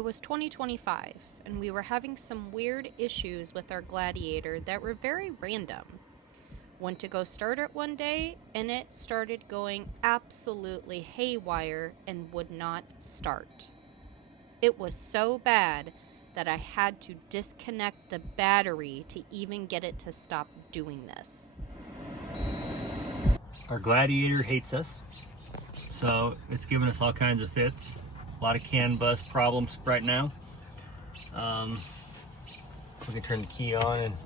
It was 2025, and we were having some weird issues with our Gladiator that were very random. Went to go start it one day, and it started going absolutely haywire and would not start. It was so bad that I had to disconnect the battery to even get it to stop doing this. Our Gladiator hates us, so it's giving us all kinds of fits. A lot of CANBUS problems right now. We can turn the key on and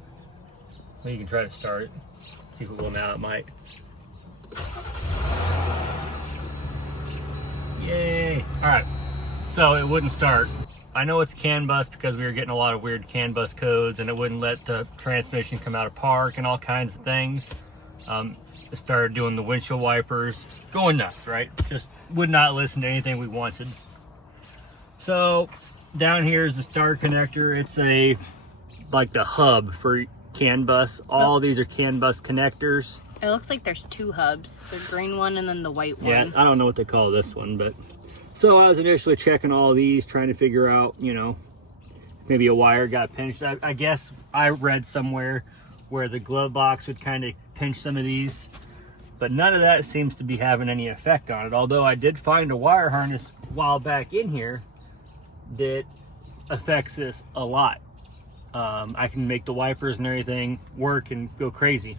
you can try to start it. See if it will now. It might. Yay! All right, so it wouldn't start. I know it's CANBUS because we were getting a lot of weird CANBUS codes, and it wouldn't let the transmission come out of park and all kinds of things. It started doing the windshield wipers, going nuts, right? Just would not listen to anything we wanted. So down here is the star connector. It's like the hub for CANBUS. All these are CANBUS connectors. It looks like there's two hubs, the green one and then the white one. Yeah, I don't know what they call this one, but so I was initially checking all of these, trying to figure out, you know, maybe a wire got pinched. I guess I read somewhere where the glove box would kind of pinch some of these, but none of that seems to be having any effect on it. Although I did find a wire harness a while back in here that affects this a lot. I can make the wipers and everything work and go crazy.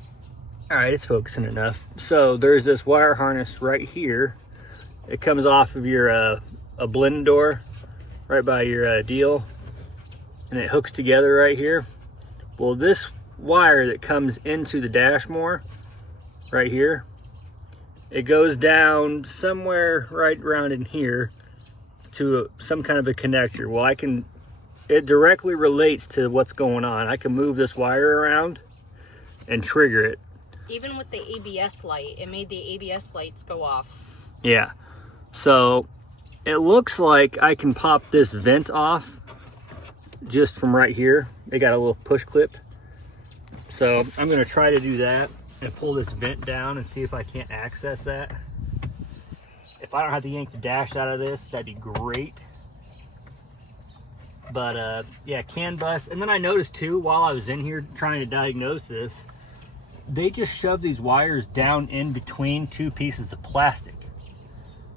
All right, it's focusing enough. So there's this wire harness right here. It comes off of your a blend door right by your deal, and it hooks together right here. Well, this wire that comes into the dashboard right here, it goes down somewhere right around in here to some kind of a connector. Well, it directly relates to what's going on. I can move this wire around and trigger it. Even with the ABS light, it made the ABS lights go off. Yeah. So it looks like I can pop this vent off just from right here. They got a little push clip. So I'm gonna try to do that and pull this vent down and see if I can't access that. If I don't have to yank the dash out of this, that'd be great. But yeah, CANBUS. And then I noticed too, while I was in here trying to diagnose this, they just shove these wires down in between two pieces of plastic.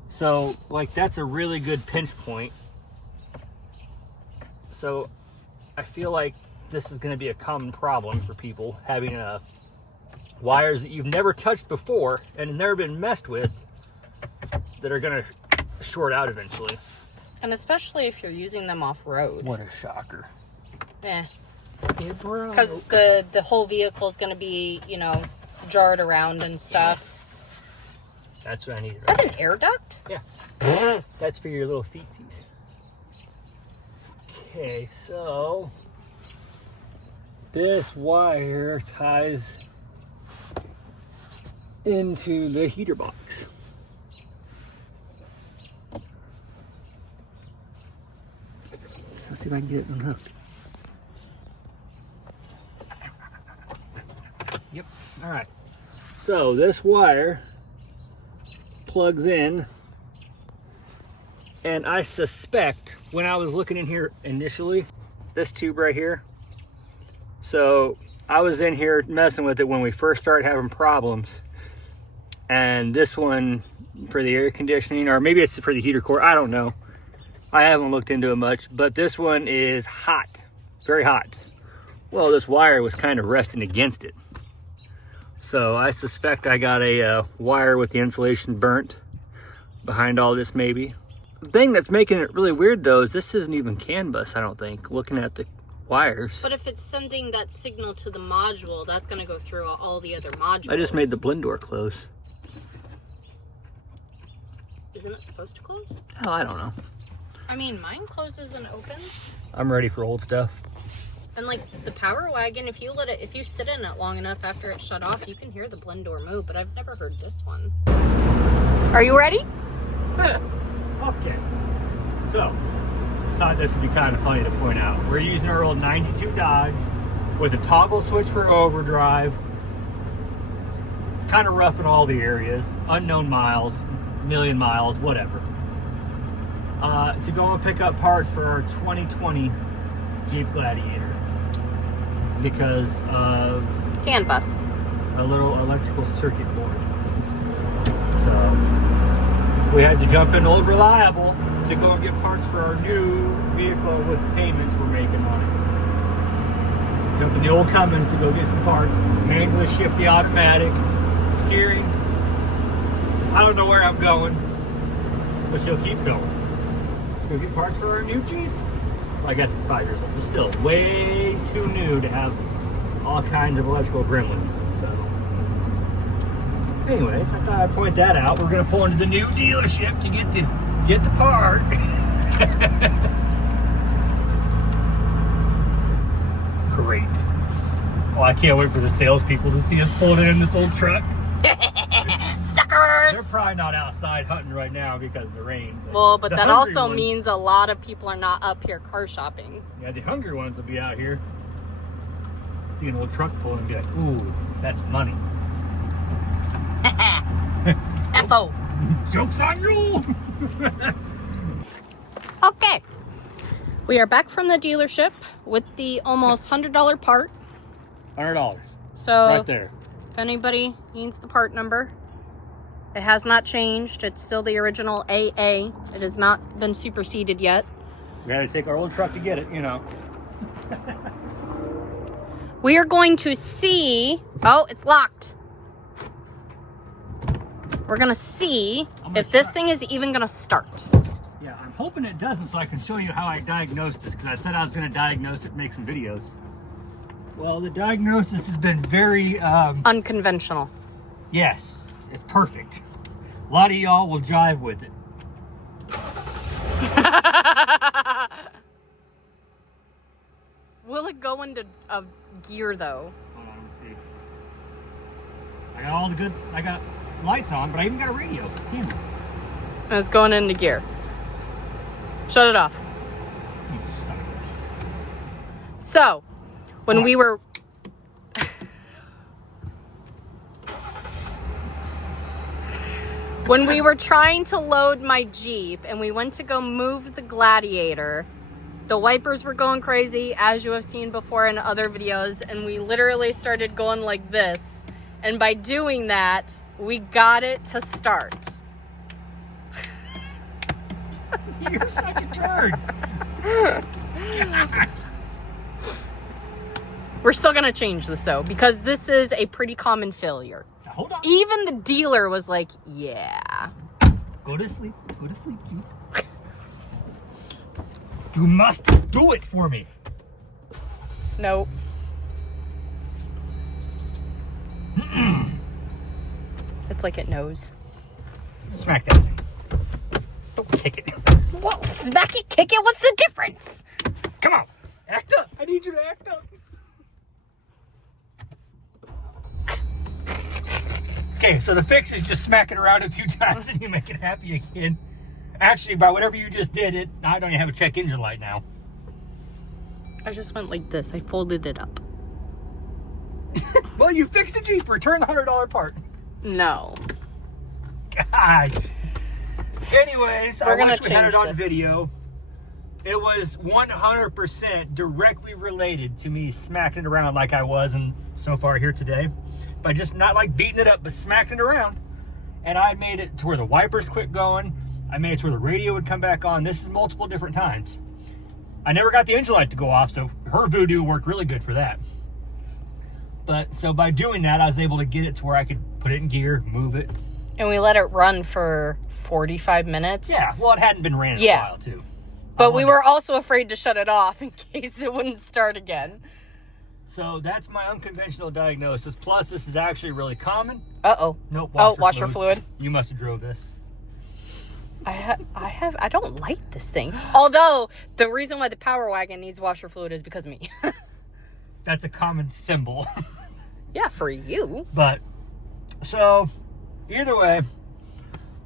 So like that's a really good pinch point. So I feel like this is going to be a common problem for people having wires that you've never touched before and never been messed with that are going to short out eventually. And especially if you're using them off-road. What a shocker. Eh. It broke. Because the whole vehicle is going to be, you know, jarred around and stuff. Yes. That's what I need. Is that an air duct? Yeah. That's for your little feetsies. Okay, so this wire ties into the heater box. So let's see if I can get it unhooked. Yep. All right. So this wire plugs in, and I suspect when I was looking in here initially, this tube right here. So I was in here messing with it when we first started having problems, and this one for the air conditioning, or maybe it's for the heater core, I don't know. I haven't looked into it much, but this one is hot, very hot. Well, this wire was kind of resting against it. So I suspect I got a wire with the insulation burnt behind all this maybe. The thing that's making it really weird though is this isn't even CANBUS, I don't think, looking at the wires. But if it's sending that signal to the module, that's going to go through all the other modules. I just made the blend door close. Isn't it supposed to close? Hell, I don't know. I mean, mine closes and opens. I'm ready for old stuff. And like the Power Wagon, if you sit in it long enough after it's shut off, you can hear the blend door move, but I've never heard this one. Are you ready? Okay. So, thought this would be kind of funny to point out. We're using our old 92 Dodge with a toggle switch for overdrive. Kind of rough in all the areas. Unknown miles, million miles, whatever. to go and pick up parts for our 2020 Jeep Gladiator because of CANBUS. a little electrical circuit board. So we had to jump in Old Reliable to go and get parts for our new vehicle with payments we're making on it. Jump in the old Cummins to go get some parts, manually shift the automatic, steering. I don't know where I'm going, but she'll keep going. Let's go get parts for our new Jeep. Well, I guess it's 5 years old, but still way too new to have all kinds of electrical gremlins. So, anyways, I thought I'd point that out. We're gonna pull into the new dealership to get the part. Great. Well, I can't wait for the salespeople to see us pulling in this old truck. Suckers! They're probably not outside hunting right now because of the rain. Well, but the that hungry also ones- means a lot of people are not up here car shopping. Yeah, the hungry ones will be out here. See an old truck pull and be like, ooh, that's money. FO. Joke's on you! Okay. We are back from the dealership with the almost $100 part. $100. So, Right there. if anybody needs the part number, it has not changed. It's still the original AA. It has not been superseded yet. We had to take our old truck to get it, you know. We are going to see... Oh, it's locked. We're going to see if this thing is even going to start. Yeah, I'm hoping it doesn't so I can show you how I diagnosed this because I said I was going to diagnose it and make some videos. Well, the diagnosis has been very... Unconventional. Yes, it's perfect. A lot of y'all will jive with it. Will it go into a gear, though? Hold on, let me see. I got lights on, but I even got a radio. Damn it. And it's going into gear. Shut it off. You son of a- So, when we were... When we were trying to load my Jeep and we went to go move the Gladiator, the wipers were going crazy, as you have seen before in other videos, and we literally started going like this. And by doing that, we got it to start. You're such a turd. Gosh. We're still gonna change this though, because this is a pretty common failure. Now, hold on. Even the dealer was like, yeah. Go to sleep. Go to sleep, Jeep. You must do it for me. No. It's like it knows. Smack that thing. Don't kick it. Well, smack it, kick it, what's the difference? Come on. Act up. I need you to act up. Okay, so the fix is just smack it around a few times and you make it happy again. Actually, by whatever you just did, I don't even have a check engine light now. I just went like this. I folded it up. Well, you fixed the Jeep. Return the $100 part. No. Gosh. Anyways, I gonna wish we had it change on this. video. It was 100% directly related to me smacking it around like I was and so far here today. By just not like beating it up, but smacking it around. And I made it to where the wipers quit going. I made it to where the radio would come back on. This is multiple different times. I never got the engine light to go off, so her voodoo worked really good for that. But so by doing that, I was able to get it to where I could put it in gear, move it. And we let it run for 45 minutes. Yeah, well, it hadn't been ran in a while, too. But we were also afraid to shut it off in case it wouldn't start again. So that's my unconventional diagnosis. Plus, this is actually really common. Uh-oh. Nope. Washer fluid. You must have drove this. I don't like this thing. Although, the reason why the Power Wagon needs washer fluid is because of me. That's a common symbol. Yeah, for you. But, so, either way,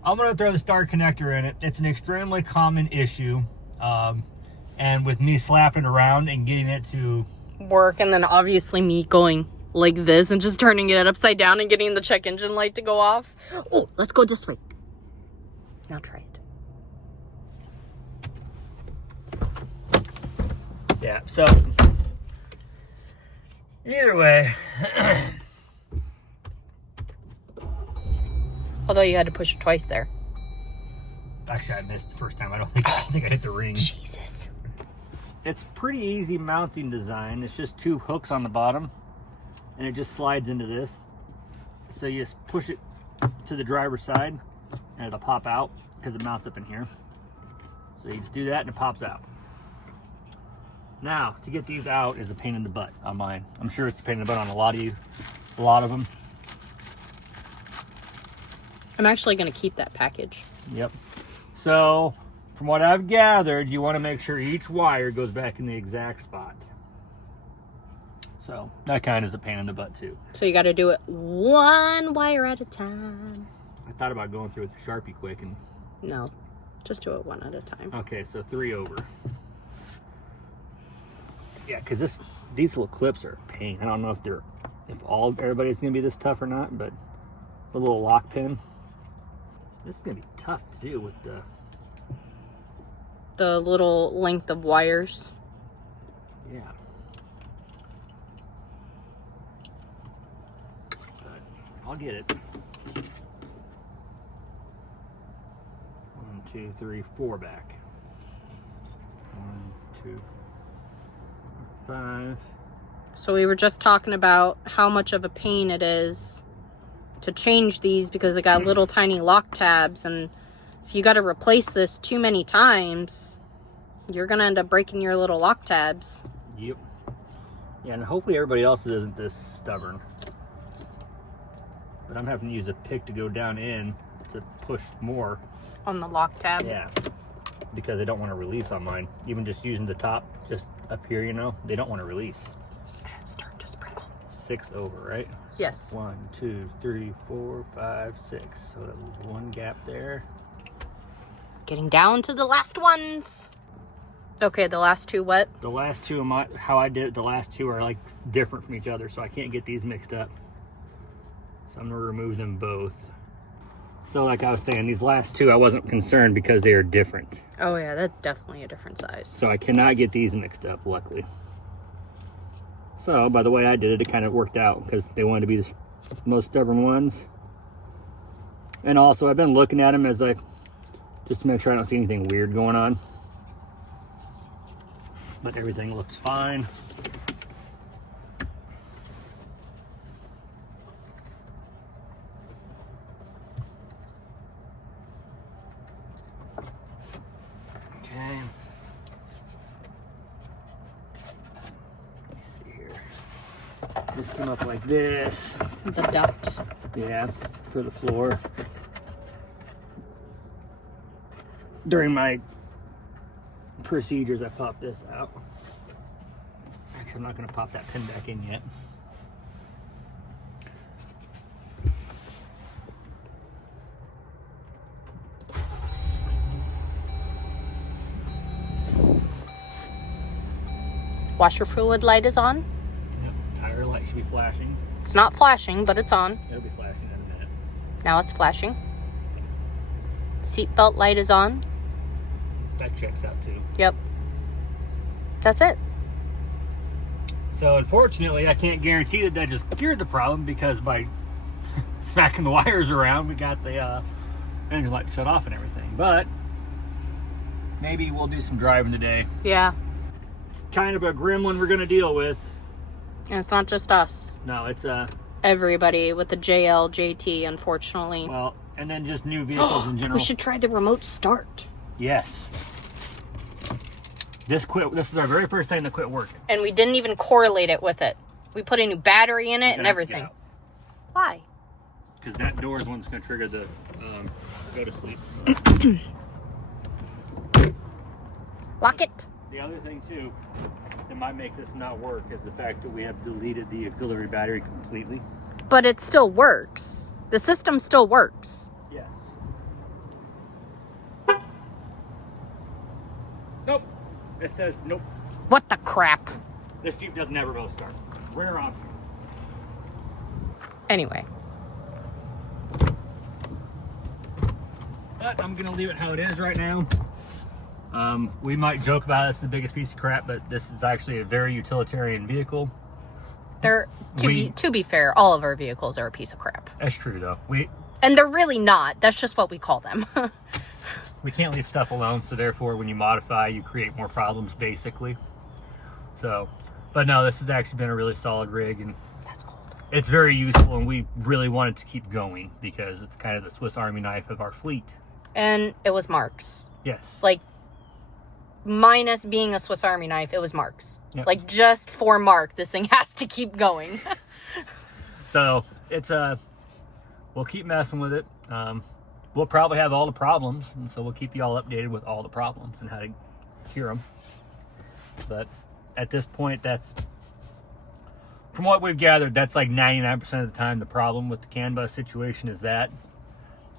I'm going to throw the star connector in it. It's an extremely common issue. And with me slapping around and getting it to Work, and then obviously me going like this and just turning it upside down and getting the check engine light to go off. Oh, let's go this way. Now try it. Yeah, so either way. Although you had to push it twice there. Actually, I missed the first time. I think I hit the ring. Jesus. It's pretty easy mounting design. It's just 2 hooks on the bottom, and it just slides into this. So you just push it to the driver's side, and it'll pop out because it mounts up in here. So you just do that, and it pops out. Now, to get these out is a pain in the butt on mine. I'm sure it's a pain in the butt on a lot of them. I'm actually going to keep that package. Yep. So, from what I've gathered, you want to make sure each wire goes back in the exact spot. So, that kind of is a pain in the butt too. So you got to do it 1 wire at a time. I thought about going through with a Sharpie quick and... No, just do it 1 at a time. Okay, so 3 over. Yeah, because these little clips are a pain. I don't know if everybody's going to be this tough or not, but the little lock pin. This is going to be tough to do with the little length of wires. Yeah. But I'll get it. 1, 2, 3, 4 back. 1, 2, 5. So we were just talking about how much of a pain it is to change these because they got little tiny lock tabs, and if you got to replace this too many times, you're gonna end up breaking your little lock tabs. Yep. Yeah, and hopefully everybody else isn't this stubborn. But I'm having to use a pick to go down in to push more On the lock tab. Yeah, because they don't want to release on mine. Even just using the top just up here, you know, they don't want to release. It's starting to sprinkle. 6 over, right? Yes. 1, 2, 3, 4, 5, 6. So that was 1 gap there. Getting down to the last ones. Okay, the last 2 what? The last 2 of how I did it, the last 2 are like different from each other, so I can't get these mixed up. So I'm gonna remove them both. So like I was saying, these last 2 I wasn't concerned because they are different. Oh yeah, that's definitely a different size. So I cannot get these mixed up, luckily. So by the way I did it, it kind of worked out because they wanted to be the most stubborn ones. And also I've been looking at them as like, just to make sure I don't see anything weird going on. But everything looks fine. Okay. Let me see here. This came up like this. The duct. Yeah, for the floor. During my procedures, I popped this out. Actually, I'm not going to pop that pin back in yet. Washer fluid light is on. Yep, tire light should be flashing. It's not flashing, but it's on. It'll be flashing in a minute. Now it's flashing. Seatbelt light is on. That checks out too. Yep. That's it. So unfortunately, I can't guarantee that just cured the problem because by smacking the wires around, we got the engine light shut off and everything. But maybe we'll do some driving today. Yeah. It's kind of a grim one we're going to deal with. And it's not just us. No, it's Everybody with the JL, JT, unfortunately. well, and then just new vehicles in general. We should try the remote start. Yes. This is our very first thing that quit working. And we didn't even correlate it with it. We put a new battery in it and everything. Why? Because that door is one that's going to trigger the go to sleep. Lock it. The other thing too that might make this not work is the fact that we have deleted the auxiliary battery completely. But it still works. The system still works. Yes. Nope. It says nope. What the crap? This Jeep doesn't have remote start. Rear option. Anyway. But I'm gonna leave it how it is right now. We might joke about this is the biggest piece of crap, but this is actually a very utilitarian vehicle. To be fair, all of our vehicles are a piece of crap. That's true, though. And they're really not. That's just what we call them. We can't leave stuff alone, so therefore when you modify, you create more problems, basically. So, but no, this has actually been a really solid rig, and That's cold. it's very useful, and we really wanted to keep going because it's kind of the Swiss Army knife of our fleet. And it was Mark's. Yes. Like, minus being a Swiss Army knife, it was Mark's. Yep. Like, just for Mark, this thing has to keep going. So it's we'll keep messing with it. We'll probably have all the problems, and so we'll keep you all updated with all the problems and how to cure them. But at this point, that's, from what we've gathered, that's like 99% of the time the problem with the CANBUS situation is that.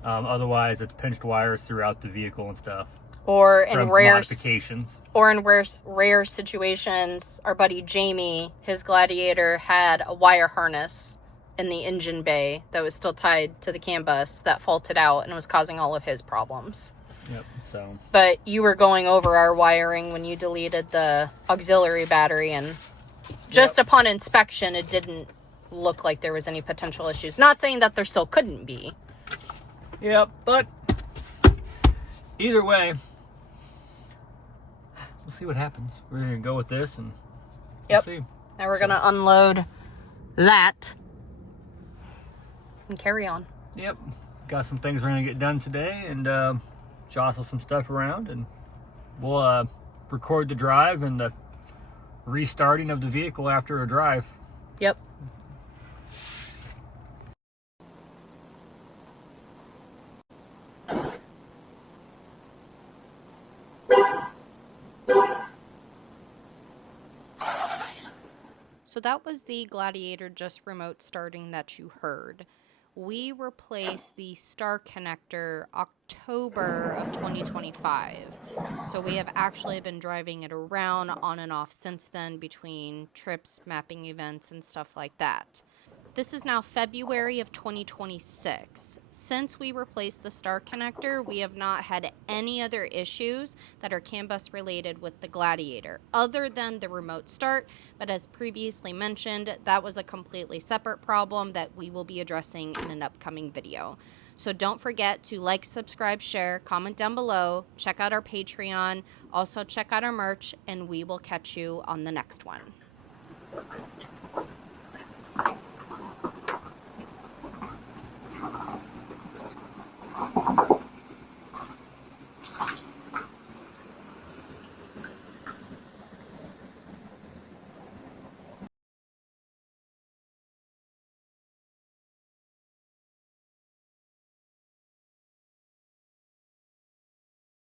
Otherwise, it's pinched wires throughout the vehicle and stuff. Or in rare modifications. Or in rare situations, our buddy Jamie, his Gladiator had a wire harness in the engine bay that was still tied to the CANBUS that faulted out and was causing all of his problems. Yep. So. But you were going over our wiring when you deleted the auxiliary battery, and just upon inspection, it didn't look like there was any potential issues. Not saying that there still couldn't be. Yep, but either way, we'll see what happens. We're gonna go with this, and we'll see. Now we're gonna unload that and carry on. Yep, got some things we're gonna get done today, and jostle some stuff around, and we'll record the drive and the restarting of the vehicle after a drive. Yep. So that was the Gladiator just remote starting that you heard. We replaced the star connector October of 2025. So we have actually been driving it around on and off since then between trips, mapping events, and stuff like that. This is now February of 2026. Since we replaced the star connector, we have not had any other issues that are CANBUS related with the Gladiator, other than the remote start. But as previously mentioned, that was a completely separate problem that we will be addressing in an upcoming video. So don't forget to like, subscribe, share, comment down below, check out our Patreon, also check out our merch, and we will catch you on the next one.